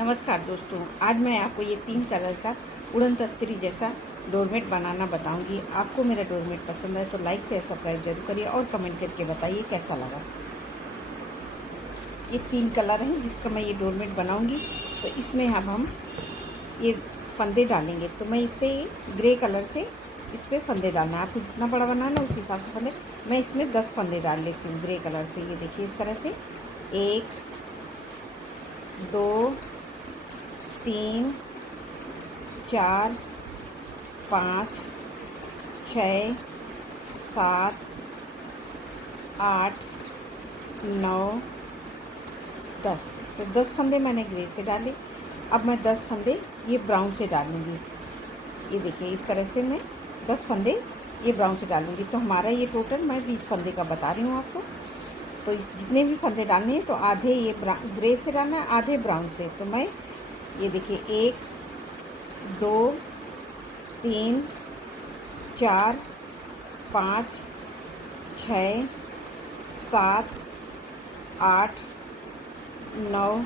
नमस्कार दोस्तों, आज मैं आपको ये 3 कलर का उड़न तस्तरी जैसा डोरमेट बनाना बताऊंगी। आपको मेरा डोरमेट पसंद है तो लाइक शेयर सब्सक्राइब जरूर करिए और कमेंट करके बताइए कैसा लगा। ये 3 कलर हैं जिसका मैं ये डोरमेट बनाऊंगी। तो इसमें अब हम ये फंदे डालेंगे। तो मैं इसे ग्रे कलर से इस पर फंदे डालना है। आपको जितना बड़ा बनाना है उस हिसाब से फंदे। मैं इसमें 10 फंदे डाल लेती हूँ ग्रे कलर से। ये देखिए इस तरह से 1 2 3 4 5 6 7 8 9 10। तो 10 फंदे मैंने ग्रे से डाले। अब मैं 10 फंदे ये ब्राउन से डालूँगी। ये देखिए इस तरह से मैं 10 फंदे ये ब्राउन से डालूँगी। तो हमारा ये टोटल मैं 20 फंदे का बता रही हूँ आपको। तो इस जितने भी फंदे डालने हैं तो आधे ये ग्रे से डालना है, आधे ब्राउन से। तो मैं ये देखिए 1 2 3 4 5 6 7 8 9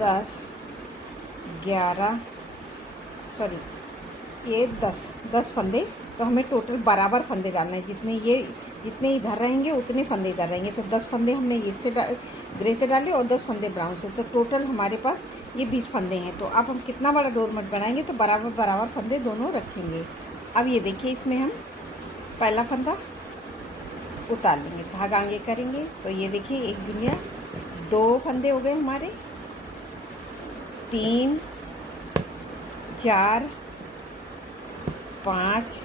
10 11 ये 10 फंदे। तो हमें टोटल बराबर फंदे डालना है। जितने इधर रहेंगे उतने फंदे इधर रहेंगे। तो 10 फंदे हमने इससे ग्रे से डाले और 10 फंदे ब्राउन से। तो टोटल हमारे पास ये 20 फंदे हैं। तो अब हम कितना बड़ा डोरमेट बनाएंगे तो बराबर बराबर फंदे दोनों रखेंगे। अब ये देखिए इसमें हम पहला फंदा उतार लेंगे, धागा आगे करेंगे। तो ये देखिए एक बिनिया 2 फंदे हो गए हमारे, 3 4 5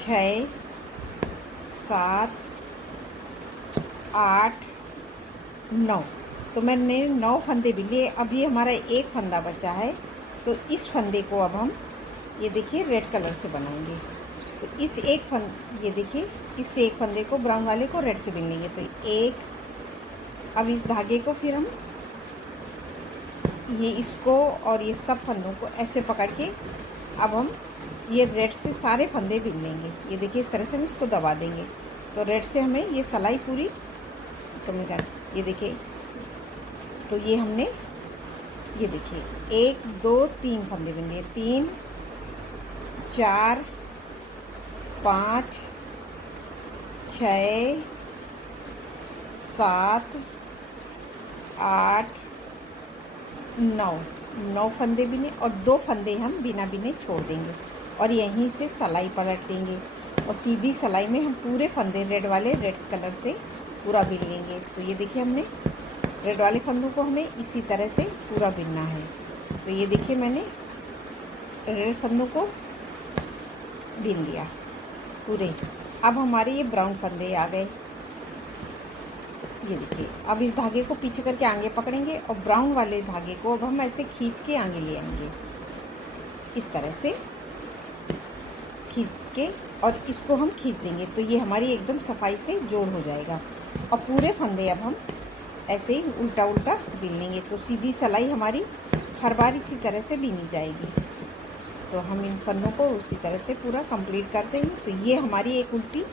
6 7 8 9। तो मैंने 9 फंदे भी लिए। अब ये हमारा एक फंदा बचा है। तो इस फंदे को अब हम ये देखिए रेड कलर से बनाएंगे। तो ये देखिए इस एक फंदे को ब्राउन वाले को रेड से बिन लेंगे। तो एक, अब इस धागे को फिर हम ये इसको और ये सब फंदों को ऐसे पकड़ के अब हम ये रेड से सारे फंदे बिन लेंगे। ये देखिए इस तरह से हम इसको दबा देंगे। तो रेड से हमें ये सिलाई पूरी कमी कर, ये देखिए। तो ये हमने ये देखिए 1 2 3 फंदे बिन 3 4 5 6 7 8 9 फंदे बिने और 2 फंदे हम बिना बिने छोड़ देंगे और यहीं से सिलाई पलट लेंगे और सीधी सिलाई में हम पूरे फंदे रेड वाले रेड कलर से पूरा बिन लेंगे। तो ये देखिए हमने रेड वाले फंदों को हमें इसी तरह से पूरा बिनना है। तो ये देखिए मैंने रेड फंदों को बिन लिया पूरे। अब हमारे ये ब्राउन फंदे आ गए। ये देखिए अब इस धागे को पीछे करके आगे पकड़ेंगे और ब्राउन वाले धागे को अब हम ऐसे खींच के आगे ले आएंगे, इस तरह से खींच के, और इसको हम खींच देंगे। तो ये हमारी एकदम सफाई से जोड़ हो जाएगा। और पूरे फंदे अब हम ऐसे ही उल्टा उल्टा बिन लेंगे। तो सीधी सिलाई हमारी हर बार इसी तरह से बिनी जाएगी। तो हम इन फंदों को उसी तरह से पूरा कंप्लीट कर देंगे। तो ये हमारी एक उल्टी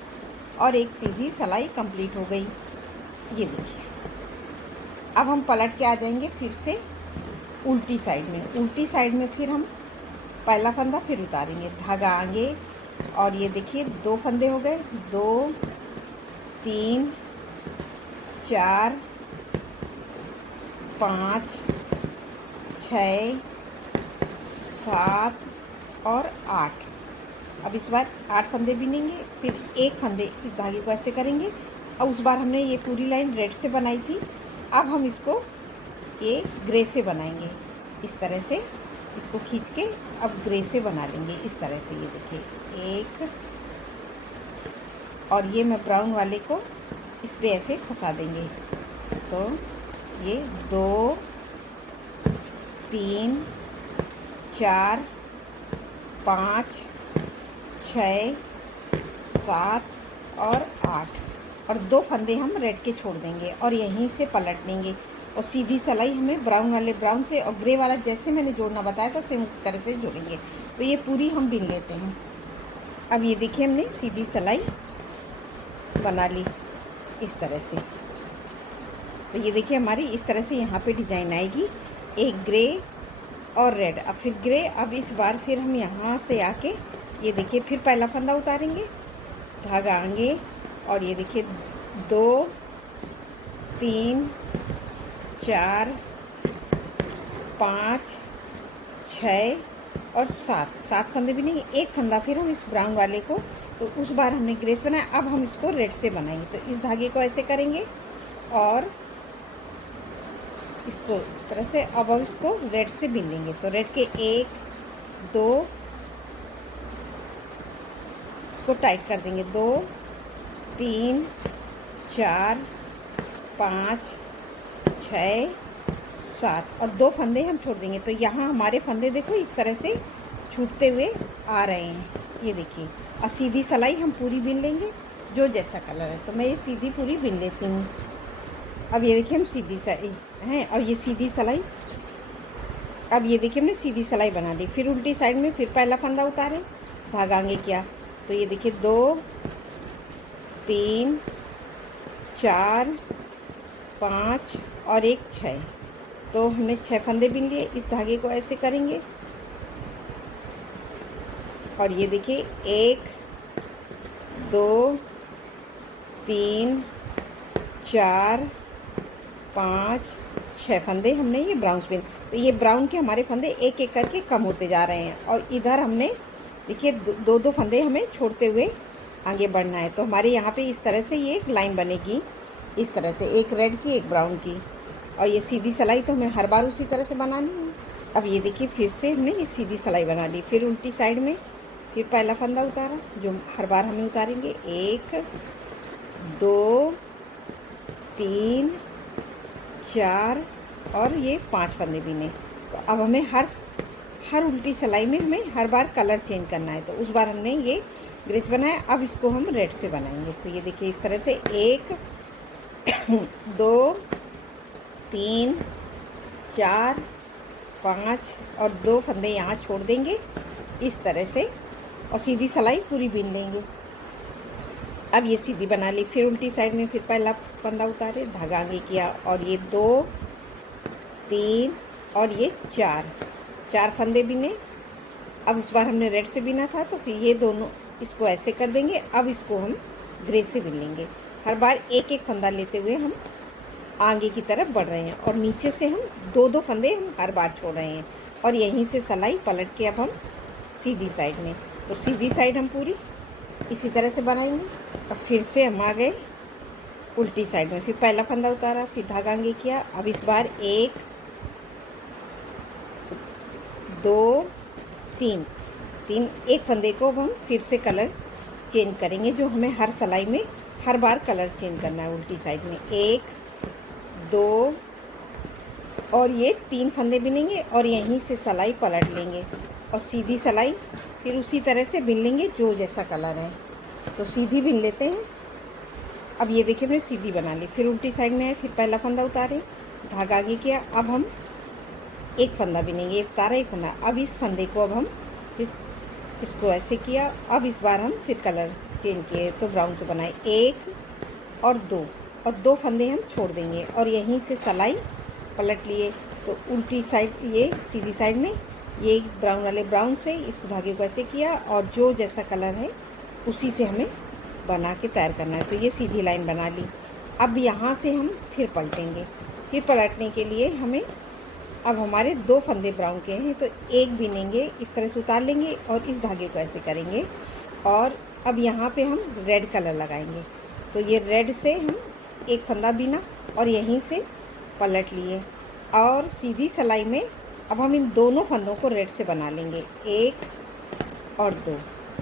और एक सीधी सिलाई कंप्लीट हो गई। ये देखिए अब हम पलट के आ जाएंगे फिर से उल्टी साइड में। उल्टी साइड में फिर हम पहला फंदा फिर उतारेंगे, धागा आगे। और ये देखिए 2 फंदे हो गए, 2 3 4 5 6 7 और 8। अब इस बार 8 फंदे बिनेंगे, फिर एक फंदे इस धागे को ऐसे करेंगे। और उस बार हमने ये पूरी लाइन रेड से बनाई थी। अब हम इसको ये ग्रे से बनाएंगे। इस तरह से इसको खींच के अब ग्रे से बना लेंगे इस तरह से। ये देखिए एक, और ये मैं ब्राउन वाले को इस पे ऐसे फंसा देंगे। तो ये 2 3 4 5 6 7 और 8 और 2 फंदे हम रेड के छोड़ देंगे और यहीं से पलट लेंगे। और सीधी सिलाई हमें ब्राउन वाले ब्राउन से और ग्रे वाला जैसे मैंने जोड़ना बताया था सेम उसी तरह से जोड़ेंगे। तो ये पूरी हम बिन लेते हैं। अब ये देखिए हमने सीधी सिलाई बना ली इस तरह से। तो ये देखिए हमारी इस तरह से यहाँ पे डिजाइन आएगी, एक ग्रे और रेड। अब फिर ग्रे, अब इस बार फिर हम यहाँ से आके ये देखिए फिर पहला फंदा उतारेंगे, धागा आएंगे और ये देखिए 2 3 4 5 6 और 7 फंदे भी नहीं, एक फंदा फिर हम इस ब्राउन वाले को, तो उस बार हमने ग्रेस बनाया, अब हम इसको रेड से बनाएंगे। तो इस धागे को ऐसे करेंगे और इसको इस तरह से, अब हम इसको रेड से बिन लेंगे। तो रेड के 1 2 इसको टाइट कर देंगे, 2 3 4 5 6 7 और 2 फंदे हम छोड़ देंगे। तो यहाँ हमारे फंदे देखो इस तरह से छूटते हुए आ रहे हैं, ये देखिए। और सीधी सिलाई हम पूरी बिन लेंगे, जो जैसा कलर है। तो मैं ये सीधी पूरी बिन लेती हूँ। अब ये देखिए हम सीधी सिलाई हैं और ये सीधी सिलाई, अब ये देखिए हमने सीधी सिलाई बना ली। फिर उल्टी साइड में फिर पहला फंदा उतारे, धागा आगे किया। तो ये देखिए 2 3 4 5 और एक 6, तो हमने 6 फंदे बिन लिए। इस धागे को ऐसे करेंगे और ये देखिए 1 2 3 4 5 6 फंदे हमने ये ब्राउन बिन। तो ये ब्राउन के हमारे फंदे एक एक करके कम होते जा रहे हैं और इधर हमने देखिए 2 फंदे हमें छोड़ते हुए आगे बढ़ना है। तो हमारे यहाँ पे इस तरह से ये एक लाइन बनेगी, इस तरह से, एक रेड की एक ब्राउन की। और ये सीधी सिलाई तो हमें हर बार उसी तरह से बनानी है। अब ये देखिए फिर से हमने ये सीधी सिलाई बना ली। फिर उल्टी साइड में फिर पहला फंदा उतारा, जो हर बार हमें उतारेंगे, 1 2 3 4 और ये 5 फंदे बिने। तो अब हमें हर उल्टी सिलाई में हमें हर बार कलर चेंज करना है। तो उस बार हमने ये ग्रेस बनाया, अब इसको हम रेड से बनाएंगे। तो ये देखिए इस तरह से 1 2 3 4 5 और 2 फंदे यहाँ छोड़ देंगे इस तरह से और सीधी सिलाई पूरी बिन लेंगे। अब ये सीधी बना ली। फिर उल्टी साइड में फिर पहला फंदा उतारे, धागा आगे किया और ये 2 3 और ये 4 फंदे बिने। अब इस बार हमने रेड से बिना था, तो फिर ये दोनों इसको ऐसे कर देंगे। अब इसको हम ग्रे से बिन लेंगे। हर बार एक एक फंदा लेते हुए हम आगे की तरफ बढ़ रहे हैं और नीचे से हम 2 फंदे हम हर बार छोड़ रहे हैं और यहीं से सिलाई पलट के अब हम सीधी साइड में, तो सीधी साइड हम पूरी इसी तरह से बनाएंगे। अब फिर से हम आ गए उल्टी साइड में, फिर पहला फंदा उतारा, फिर धागा आगे किया। अब इस बार 1 2 3 एक फंदे को हम फिर से कलर चेंज करेंगे, जो हमें हर सिलाई में हर बार कलर चेंज करना है। उल्टी साइड में 1 2 और ये 3 फंदे बिनेंगे और यहीं से सिलाई पलट लेंगे और सीधी सिलाई फिर उसी तरह से बिन लेंगे, जो जैसा कलर है। तो सीधी बिन लेते हैं। अब ये देखिए हमने सीधी बना ली। फिर उल्टी साइड में है, फिर पहला फंदा उतारे, धागा आगे किया। अब हम एक फंदा बिनेंगे, एक उतारा एक फंदा। अब इस फंदे को अब हम इसको ऐसे किया। अब इस बार हम फिर कलर चेंज किए, तो ब्राउन से बनाए 1 और 2 फंदे हम छोड़ देंगे और यहीं से सिलाई पलट लिए। तो उल्टी साइड, ये सीधी साइड में ये ब्राउन वाले ब्राउन से इसको धागे को ऐसे किया और जो जैसा कलर है उसी से हमें बना के तैयार करना है। तो ये सीधी लाइन बना ली। अब यहाँ से हम फिर पलटेंगे। फिर पलटने के लिए हमें, अब हमारे 2 फंदे ब्राउन के हैं, तो एक बिनेंगे, इस तरह से उतार लेंगे और इस धागे को ऐसे करेंगे और अब यहाँ पे हम रेड कलर लगाएंगे। तो ये रेड से हम एक फंदा बिना और यहीं से पलट लिए और सीधी सिलाई में अब हम इन दोनों फंदों को रेड से बना लेंगे, 1 और 2।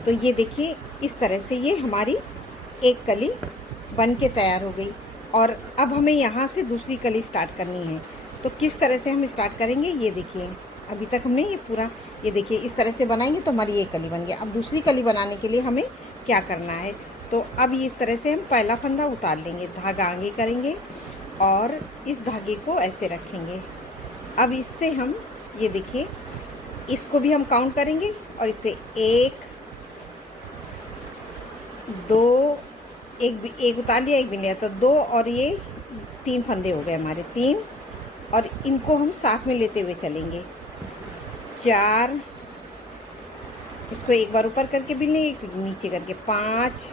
तो ये देखिए इस तरह से ये हमारी एक कली बन के तैयार हो गई। और अब हमें यहाँ से दूसरी कली स्टार्ट करनी है। तो किस तरह से हम स्टार्ट करेंगे, ये देखिए। अभी तक हमने ये पूरा, ये देखिए इस तरह से बनाएंगे तो हमारी ये कली बन गई। अब दूसरी कली बनाने के लिए हमें क्या करना है, तो अब इस तरह से हम पहला फंदा उतार लेंगे, धागा आगे करेंगे और इस धागे को ऐसे रखेंगे। अब इससे हम, ये देखिए, इसको भी हम काउंट करेंगे और इससे 1 2 एक उतार लिया, एक बिन लिया, तो 2 और ये 3 फंदे हो गए हमारे 3, और इनको हम साथ में लेते हुए चलेंगे। 4, इसको एक बार ऊपर करके बिन लेंगे, एक नीचे करके 5,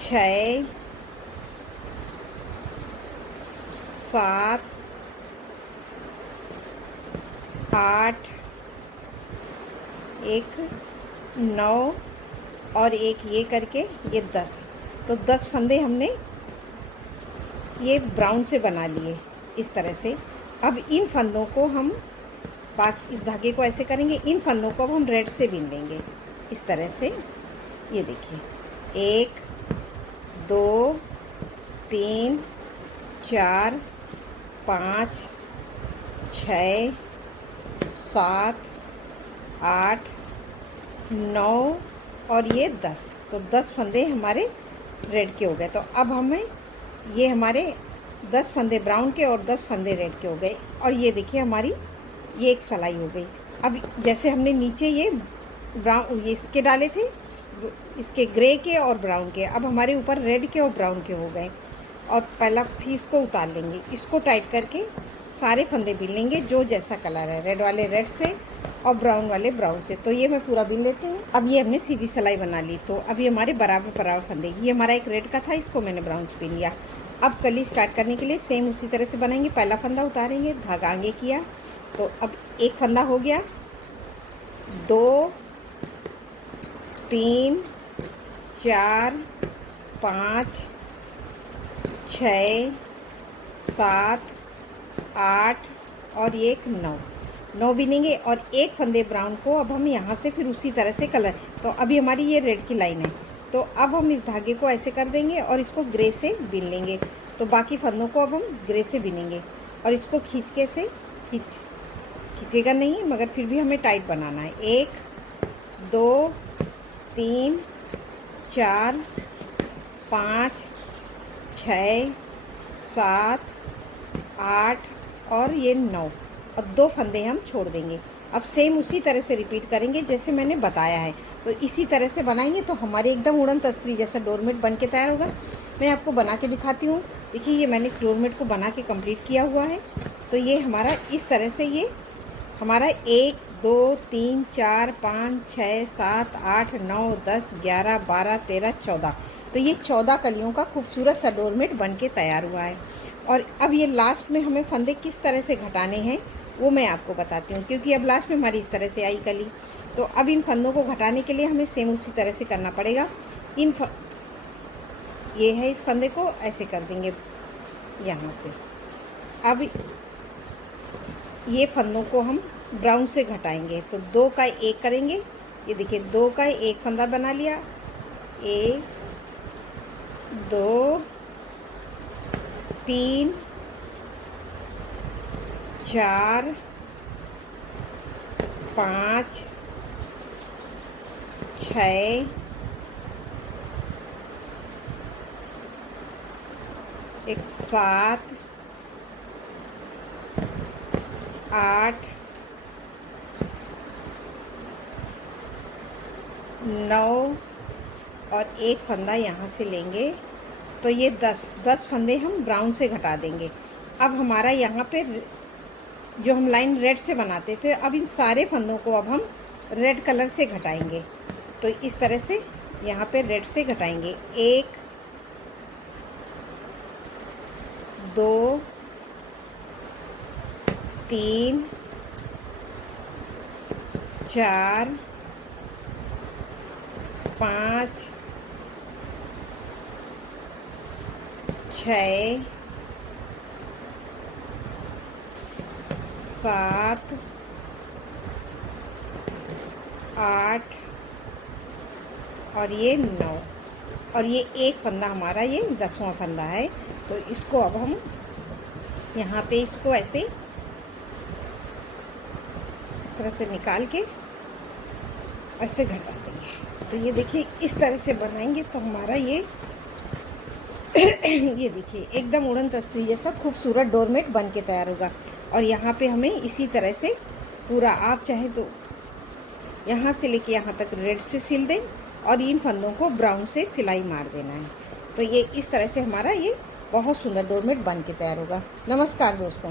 6, 7, 8, एक 9 और एक ये करके ये 10। तो 10 फंदे हमने ये ब्राउन से बना लिए इस तरह से। अब इन फंदों को हम इस धागे को ऐसे करेंगे, इन फंदों को अब हम रेड से बीन लेंगे इस तरह से। ये देखिए 1 2 3 4 5 6 7 8 9 और ये 10। तो 10 फंदे हमारे रेड के हो गए। तो अब हमें ये हमारे 10 फंदे ब्राउन के और 10 फंदे रेड के हो गए। और ये देखिए हमारी ये एक सिलाई हो गई। अब जैसे हमने नीचे ये ब्राउन ये इसके डाले थे, इसके ग्रे के और ब्राउन के, अब हमारे ऊपर रेड के और ब्राउन के हो गए। और पहला फिर इसको उतार लेंगे, इसको टाइट करके सारे फंदे बीन लेंगे जो जैसा कलर है, रेड वाले रेड से और ब्राउन वाले ब्राउन से। तो ये मैं पूरा बीन लेती हूँ। अब ये हमने सीधी सिलाई बना ली। तो अब ये हमारे बराबर बराबर फंदे, ये हमारा एक रेड का था, इसको मैंने ब्राउन से बीन लिया। अब कली स्टार्ट करने के लिए सेम उसी तरह से बनाएंगे। पहला फंदा उतारेंगे, धागा आगे किया, तो अब एक फंदा हो गया, 2 3 4 5 6 7 8 और ये एक 9 बिनेंगे। और एक फंदे ब्राउन को अब हम यहाँ से फिर उसी तरह से कलर, तो अभी हमारी ये रेड की लाइन है, तो अब हम इस धागे को ऐसे कर देंगे और इसको ग्रे से बीन लेंगे। तो बाकी फंदों को अब हम ग्रे से बीनेंगे और इसको खींच के से खींचेगा नहीं, मगर फिर भी हमें टाइट बनाना है। 1 2 3 4 5 6 7 8 और ये 9 और 2 फंदे हम छोड़ देंगे। अब सेम उसी तरह से रिपीट करेंगे जैसे मैंने बताया है। तो इसी तरह से बनाएंगे तो हमारे एकदम उड़न तस्तरी जैसा डोरमेट बन के तैयार होगा। मैं आपको बना के दिखाती हूँ। देखिए ये मैंने इस डोरमेट को बना के कंप्लीट किया हुआ है। तो ये हमारा इस तरह से ये हमारा 1 2 3 4 5 6 7 8 9 10 11 12 13 14। तो ये 14 कलियों का खूबसूरत सा डोरमेट बन के तैयार हुआ है। और अब ये लास्ट में हमें फंदे किस तरह से घटाने हैं वो मैं आपको बताती हूँ, क्योंकि अब लास्ट में हमारी इस तरह से आई कली। तो अब इन फंदों को घटाने के लिए हमें सेम उसी तरह से करना पड़ेगा। ये है, इस फंदे को ऐसे कर देंगे यहाँ से। अब ये फंदों को हम ब्राउन से घटाएंगे, तो 2 का 1 करेंगे। ये देखिए 2 का 1 फंदा बना लिया, 1 2 3 4 5 6 7 8 9 और एक फंदा यहाँ से लेंगे। तो ये 10 फंदे हम ब्राउन से घटा देंगे। अब हमारा यहाँ पे जो हम लाइन रेड से बनाते थे, अब इन सारे फंदों को अब हम रेड कलर से घटाएंगे। तो इस तरह से यहाँ पे रेड से घटाएंगे। 1 2 3 4 5 6 7 8 और ये 9 और ये एक फंदा हमारा ये 10वां फंदा है। तो इसको अब हम यहाँ पे इसको ऐसे इस तरह से निकाल के ऐसे घटा देंगे। तो ये देखिए इस तरह से बनाएंगे तो हमारा ये ये देखिए एकदम उड़न तस्तरी जैसा खूबसूरत डोरमेट बन के तैयार होगा। और यहाँ पे हमें इसी तरह से पूरा, आप चाहे तो यहाँ से लेके यहाँ तक रेड से सिल दें और इन फंदों को ब्राउन से सिलाई मार देना है। तो ये इस तरह से हमारा ये बहुत सुंदर डोरमेट बन के तैयार होगा। नमस्कार दोस्तों।